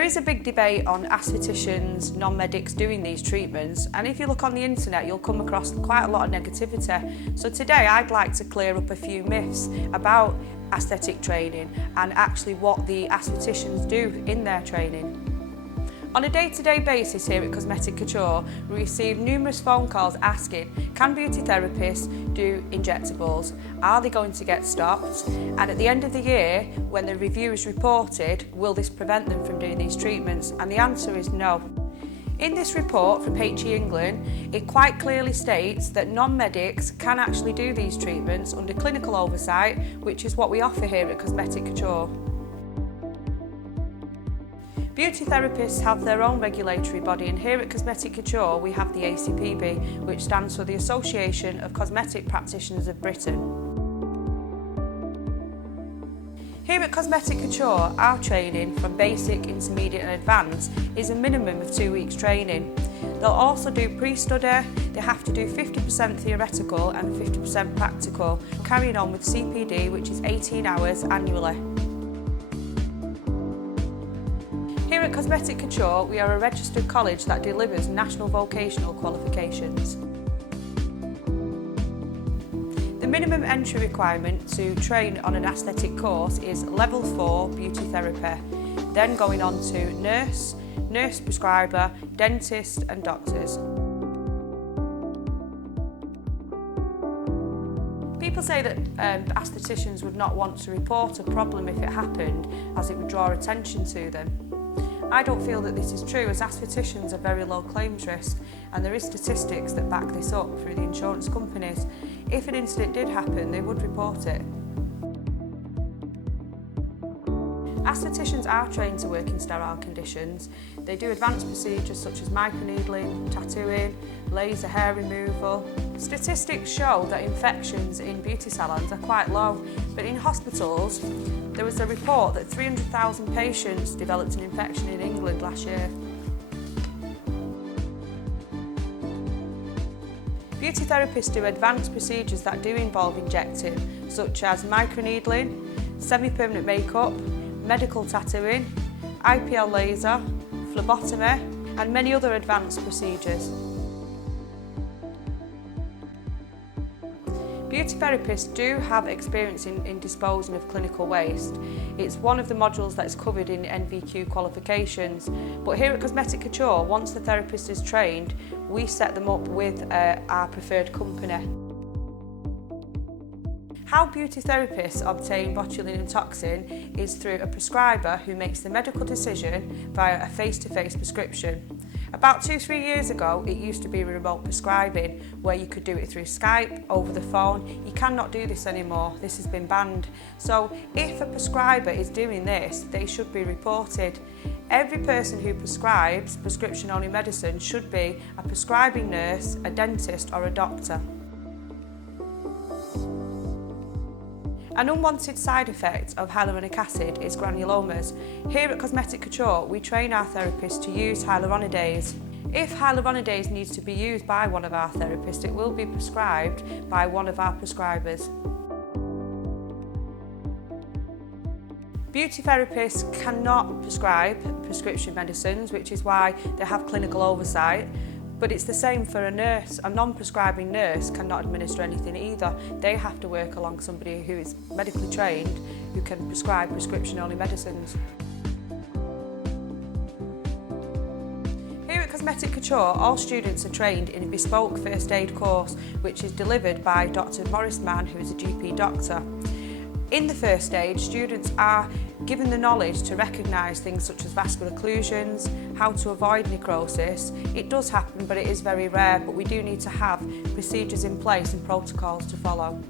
There is a big debate on aestheticians, non-medics doing these treatments, and if you look on the internet you'll come across quite a lot of negativity. So today I'd like to clear up a few myths about aesthetic training and actually what the aestheticians do in their training. On a day-to-day basis here at Cosmetic Couture, we receive numerous phone calls asking, can beauty therapists do injectables? Are they going to get stopped? And at the end of the year, when the review is reported, will this prevent them from doing these treatments? And the answer is no. In this report from HE England, it quite clearly states that non-medics can actually do these treatments under clinical oversight, which is what we offer here at Cosmetic Couture. Beauty therapists have their own regulatory body, and here at Cosmetic Couture we have the ACPB, which stands for the Association of Cosmetic Practitioners of Britain. Here at Cosmetic Couture, our training from basic, intermediate and advanced is a minimum of 2 weeks training. They'll also do pre-study, they have to do 50% theoretical and 50% practical, carrying on with CPD, which is 18 hours annually. Here at Cosmetic Couture, we are a registered college that delivers national vocational qualifications. The minimum entry requirement to train on an aesthetic course is Level 4 Beauty Therapy, then going on to nurse, nurse prescriber, dentist and doctors. People say that aestheticians would not want to report a problem if it happened, as it would draw attention to them. I don't feel that this is true, as aestheticians are very low claims risk, and there is statistics that back this up through the insurance companies. If an incident did happen, they would report it. Aestheticians are trained to work in sterile conditions. They do advanced procedures such as microneedling, tattooing, laser hair removal. Statistics show that infections in beauty salons are quite low, but in hospitals there was a report that 300,000 patients developed an infection in England last year. Beauty therapists do advanced procedures that do involve injecting, such as microneedling, semi-permanent makeup, medical tattooing, IPL laser, phlebotomy and many other advanced procedures. Beauty therapists do have experience in disposing of clinical waste. It's one of the modules that is covered in NVQ qualifications. But here at Cosmetic Couture, once the therapist is trained, we set them up with our preferred company. How beauty therapists obtain botulinum toxin is through a prescriber who makes the medical decision via a face-to-face prescription. About 2-3 years ago, it used to be remote prescribing, where you could do it through Skype, over the phone. You cannot do this anymore, this has been banned. So if a prescriber is doing this, they should be reported. Every person who prescribes prescription-only medicine should be a prescribing nurse, a dentist or a doctor. An unwanted side effect of hyaluronic acid is granulomas. Here at Cosmetic Couture, we train our therapists to use hyaluronidase. If hyaluronidase needs to be used by one of our therapists, it will be prescribed by one of our prescribers. Beauty therapists cannot prescribe prescription medicines, which is why they have clinical oversight. But it's the same for a nurse. A non-prescribing nurse cannot administer anything either. They have to work along somebody who is medically trained, who can prescribe prescription-only medicines. Here at Cosmetic Couture, all students are trained in a bespoke first aid course, which is delivered by Dr. Maurice Mann, who is a GP doctor. In the first aid, students are given the knowledge to recognise things such as vascular occlusions, how to avoid necrosis. It does happen, but it is very rare, but we do need to have procedures in place and protocols to follow.